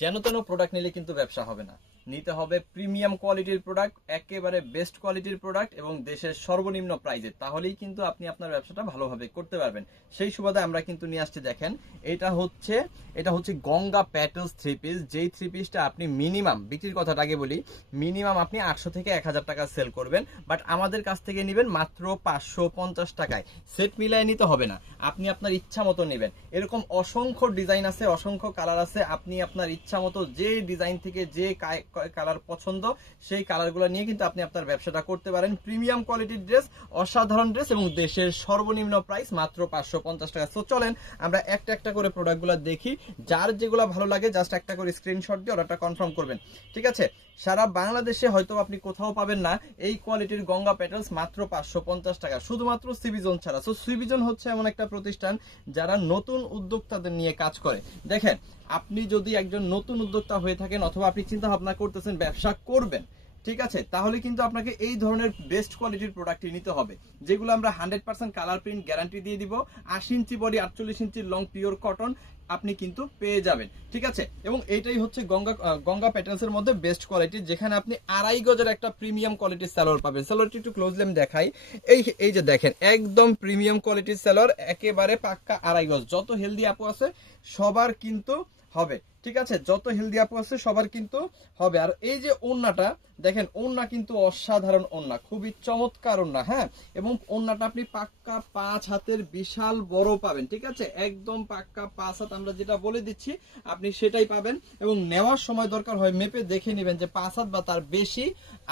যেন তেন প্রোডাক্ট নিলে কিন্তু ব্যবসা হবে না। নিতে হবে প্রিমিয়াম কোয়ালিটির প্রোডাক্ট, একেবারে বেস্ট কোয়ালিটির প্রোডাক্ট এবং দেশের সর্বনিম্ন প্রাইজে। তাহলেই কিন্তু আপনি আপনার ব্যবসাটা ভালোভাবে করতে পারবেন। সেই সুবাদে আমরা কিন্তু নিয়ে আসছি, দেখেন, এটা হচ্ছে এটা হচ্ছে গঙ্গা প্যাটেলস থ্রি পিস যেই থ্রি পিসটা আপনি মিনিমাম বিক্রির কথাটা আগে বলি মিনিমাম আপনি আটশো থেকে এক হাজার টাকা সেল করবেন বাট আমাদের কাছ থেকে নেবেন মাত্র পাঁচশো পঞ্চাশ টাকায়। সেট মিলায় নিতে হবে না, আপনি আপনার ইচ্ছা মতো নেবেন। এরকম অসংখ্য ডিজাইন আছে, অসংখ্য কালার আছে, আপনি আপনার ইচ্ছা মতো যে ডিজাইন থেকে যে কালার পছন্দ, সেই কালারগুলো নিয়ে কিন্তু আপনি আপনার ব্যবসাটা করতে পারেন। প্রিমিয়াম কোয়ালিটির ড্রেস অসাধারণ ড্রেস এবং দেশের সর্বনিম্ন প্রাইস মাত্র পাঁচশো পঞ্চাশ টাকা। তো চলেন আমরা একটা একটা করে প্রোডাক্টগুলো দেখি। যার যেগুলো ভালো লাগে জাস্ট একটা করে স্ক্রিনশট দিয়ে অর্ডারটা কনফার্ম করবেন। ঠিক আছে? সারা বাংলাদেশে হয়তো আপনি কোথাও পাবেন না। এই কোয়ালিটির গঙ্গা প্যাটেলস মাত্র পাঁচশো পঞ্চাশ টাকা। শুধুমাত্র সিবিজন ছাড়া। সো সিবিজন হচ্ছে এমন একটা প্রতিষ্ঠান যারা নতুন উদ্যোক্তাদের নিয়ে কাজ করে। দেখেন, আপনি যদি একজন নতুন উদ্যোক্তা হয়ে থাকেন অথবা আপনি চিন্তা ভাবনা করতেছেন, ব্যবসা করবেন, ঠিক আছে? তাহলে কিন্তু আপনাকে এই ধরনের বেস্ট কোয়ালিটির প্রোডাক্টই নিতে হবে, যেগুলো আমরা hundred percent colour print guarantee দিয়ে দিব আশি ইঞ্চি বডি আটচল্লিশ ইঞ্চি লং পিওর কটন আপনি কিন্তু পেয়ে যাবেন, ঠিক আছে? এবং এইটাই হচ্ছে গঙ্গা গঙ্গা প্যাটার্নস এর মধ্যে বেস্ট কোয়ালিটি যেখানে আপনি আড়াই গজের একটা প্রিমিয়াম কোয়ালিটির স্যালোয়ার পাবেন। স্যালোয়ারটি একটু ক্লোজলি আমি দেখাই। এই এই যে দেখেন, একদম প্রিমিয়াম কোয়ালিটির স্যালোয়ার একেবারে পাক্কা আড়াই গজ, যত হেলদি আপু আছে, সবার কিন্তু হবে। ঠিক আছে? যত হেলদি আপু আছে, সবার কিন্তু হবে। আর এই যে ওন্নাটা দেখেন ওন্না কিন্তু অসাধারণ ওন্না খুবই চমৎকার ওন্না হ্যাঁ? এবং ওন্নাটা আপনি পাক্কা পাঁচ হাতের বিশাল বড় পাবেন, ঠিক আছে? একদম পাক্কা পাঁচ হাত, আমরা যেটা বলে দিচ্ছি, আপনি সেটাই পাবেন। এবং নেওয়ার সময় দরকার হয় মেপে দেখে নেবেন যে পাঁচ হাত বা তার বেশি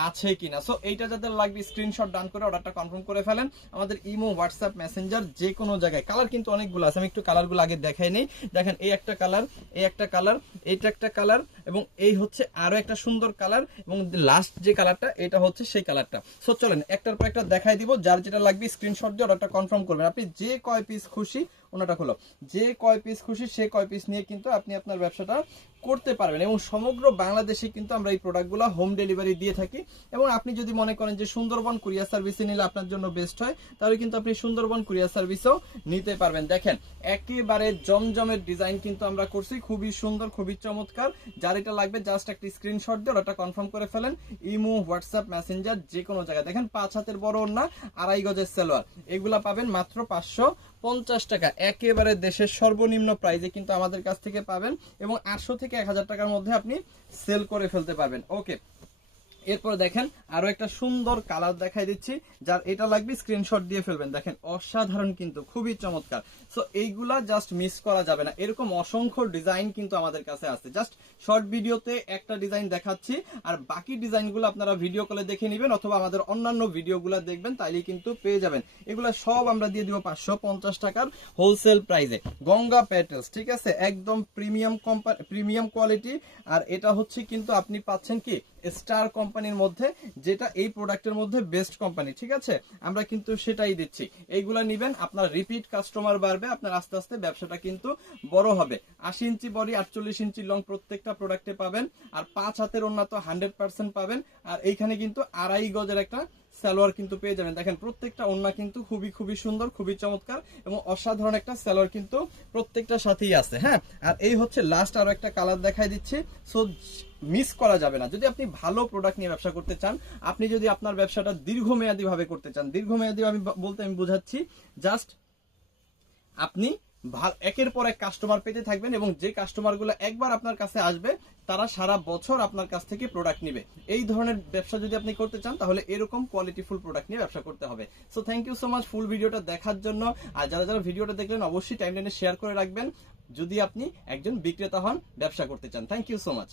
আছে কিনা। সো এইটা যাদের লাগবে স্ক্রিনশট ডান করে অর্ডারটা কনফার্ম করে ফেলেন। আমাদের ইমো হোয়াটসঅ্যাপ মেসেঞ্জার যে কোনো জায়গায়। কালার কিন্তু অনেকগুলো আছে, আমি একটু কালারগুলো আগে দেখাই নেই। দেখেন, এই একটা কালার এই একটা কালার এইটা একটা কালার এবং এই হচ্ছে আরও একটা সুন্দর কালার এবং লাস্ট যে কালারটা, এটা হচ্ছে সেই কালারটা। সো চলেন, একটার পর একটা দেখাই দিব, যার যেটা লাগবে স্ক্রিনশট দিয়ে অর্ডারটা কনফার্ম করবেন। আপনি যে কয় পিস খুশি ওনাটা হলো। যে কয় পিস খুশি, সে কয় পিস নিয়ে কিন্তু আপনি আপনার ব্যবসাটা করতে পারবেন এবং সমগ্র বাংলাদেশে কিন্তু আমরা এই প্রোডাক্টগুলো হোম ডেলিভারি দিয়ে থাকি এবং আপনি যদি মনে করেন যে সুন্দরবন কুরিয়ার সার্ভিসে নিলে আপনার জন্য বেস্ট হয়, তাহলে কিন্তু আপনি সুন্দরবন কুরিয়ার সার্ভিসেও নিতে পারবেন। দেখেন, একেবারে জমজমের ডিজাইন কিন্তু আমরা করছি, খুবই সুন্দর, খুবই চমৎকার। যার এটা লাগবে জাস্ট একটা স্ক্রিনশট দিয়ে ওটা কনফার্ম করে ফেলেন। ইমো হোয়াটসঅ্যাপ মেসেঞ্জার যে কোনো জায়গায়। দেখেন, পাঁচ হাতের বড় না আড়াই গজের সেলোয়ার এগুলা পাবেন মাত্র পাঁচশো পঞ্চাশ টাকা। একেবারে দেশের সর্বনিম্ন প্রাইজে কিন্তু আমাদের কাছ থেকে পাবেন এবং আটশো থেকে এক হাজার টাকার মধ্যে আপনি সেল করে ফেলতে পারবেন। ওকে এরপর দেখেন আরও একটা সুন্দর কালার দেখাই দিচ্ছি, যার এটা লাগবে স্ক্রিনশট দিয়ে ফেলবেন। দেখেন, অসাধারণ কিন্তু, খুবই চমৎকার। সো এইগুলা জাস্ট মিস করা যাবে না। এরকম অসংখ্য ডিজাইন কিন্তু আমাদের কাছে আছে। জাস্ট শর্ট ভিডিওতে একটা ডিজাইন দেখাচ্ছি, আর বাকি ডিজাইনগুলো আপনারা ভিডিও কলে দেখে নেবেন, অথবা আমাদের অন্যান্য ভিডিওগুলো দেখবেন তাইলে কিন্তু পেয়ে যাবেন। এগুলা সব আমরা দিয়ে দিব পাঁচশো পঞ্চাশ টাকার হোলসেল প্রাইসে গঙ্গা প্যাটেলস ঠিক আছে? একদম প্রিমিয়াম কোম্পানি প্রিমিয়াম কোয়ালিটি আর এটা হচ্ছে কিন্তু আপনি পাচ্ছেন কি স্টার কোম্পানির মধ্যে যেটা এই প্রোডাক্টের মধ্যে বেস্ট কোম্পানি ঠিক আছে? আমরা কিন্তু সেটাই দিচ্ছি। এইগুলা নিবেন, আপনার রিপিট কাস্টমার বাড়বে, আপনার আস্তে আস্তে ব্যবসাটা কিন্তু বড় হবে। আশি ইঞ্চি বডি আটচল্লিশ ইঞ্চি লং প্রত্যেকটা প্রোডাক্টে পাবেন, আর পাঁচ হাতের উন্নত হান্ড্রেড পার্সেন্ট পাবেন, আর এইখানে কিন্তু আড়াই গজের একটা সালোয়ার কিন্তু পেয়ে যাবেন। দেখেন, প্রত্যেকটা ওন্না কিন্তু খুবই খুবই সুন্দর, খুবই চমৎকার এবং অসাধারণ একটা সালোয়ার কিন্তু প্রত্যেকটার সাথেই আছে হ্যাঁ? আর এই হচ্ছে লাস্ট আরও একটা কালার দেখাই দিচ্ছি। সো মিস করা যাবে না। যদি আপনি ভালো প্রোডাক্ট নিয়ে ব্যবসা করতে চান, আপনি যদি আপনার ব্যবসাটা দীর্ঘমেয়াদী ভাবে করতে চান, দীর্ঘমেয়াদী আমি বলতে আমি বোঝাচ্ছি জাস্ট আপনি একের পর এক কাস্টমার পেতে থাকবেন এবং যে কাস্টমারগুলো একবার আপনার কাছে আসবে, তারা সারা বছর আপনার কাছ থেকে প্রোডাক্ট নিবে। এই ধরনের ব্যবসা যদি আপনি করতে চান, তাহলে এরকম কোয়ালিটিফুল প্রোডাক্ট নিয়ে ব্যবসা করতে হবে। So thank you so much full ভিডিওটা দেখার জন্য। আর যারা যারা ভিডিওটা দেখলেন, অবশ্যই টাইম টাইমে শেয়ার করে রাখবেন। যদি আপনি একজন বিক্রেতা হন, ব্যবসা করতে চান। Thank you so much